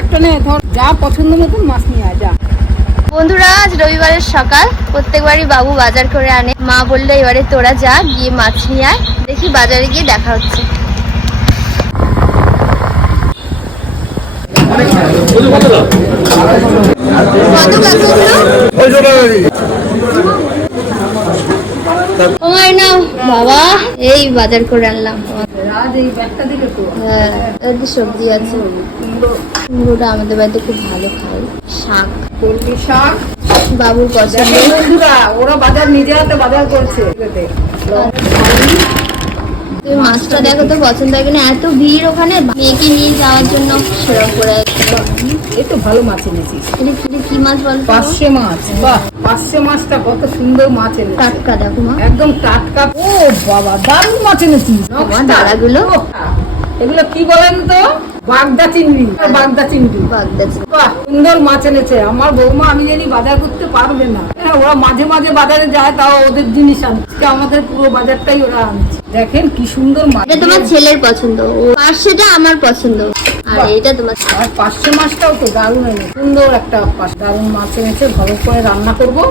একটা নে, ধর যা পছন্দ মতন মাছ নিয়ে আয় যা। বন্ধুরা, আজ রবিবারের সকাল। প্রত্যেকবারই বাবু বাজার করে আনে। মা বললো এবারে তোরা যা, গিয়ে মাছ নিয়ে আয়। দেখি বাজারে গিয়ে দেখা হচ্ছে। তোমার নাও বাবা, এই বাজার করে আনলাম। রাজ এই ব্যাগটা দিলে তো হ্যাঁ, সবজি আছে। কুমড়োটা আমাদের বাড়িতে খুব ভালো খাই। শাক, কলমি শাক, বাবুর পছন্দ। দেখো বন্ধুরা, ওরা বাজার নিজে হাতে বাজার করছে। তুমি মাছটা দেখো তো পছন্দ হবে না, এত ভিড় ওখানে। মেয়েকে নিয়ে যাওয়ার জন্য সেরকম করে। এই তো ভালো মাছ এনেছিস। কি মাছ বলতো? পার্শে মাছ। বাহ, পার্শে মাছটা কত সুন্দর মাছ এনেছিস। টাটকা দেখো মা, একদম টাটকা। ও বাবা, দারুণ মাছ এনেছিস। তোমার দাঁড়াগুলো এগুলো কি বলেন তো? বাগদা চিংড়ি। বাগদা চিংড়ি। বাগদা চিংড়ি। বাহ, সুন্দর মাছ এনেছে। আমার বৌমা আমি জানি বাজার করতে পারবে না। হ্যাঁ, ওরা মাঝে মাঝে বাজারে যায়, তাও ওদের জিনিস আনছে। আমাদের পুরো বাজারটাই ওরা আনছে। দেখেন কি সুন্দর মাছ। এটা তোমার ছেলের পছন্দ, পার্শেটা আমার পছন্দ, আর এটা তোমার। আর পার্শে মাছটাও তো দারুণ এনেছে। সুন্দর একটা দারুণ মাছ এনেছে। ভালো করে রান্না করবো।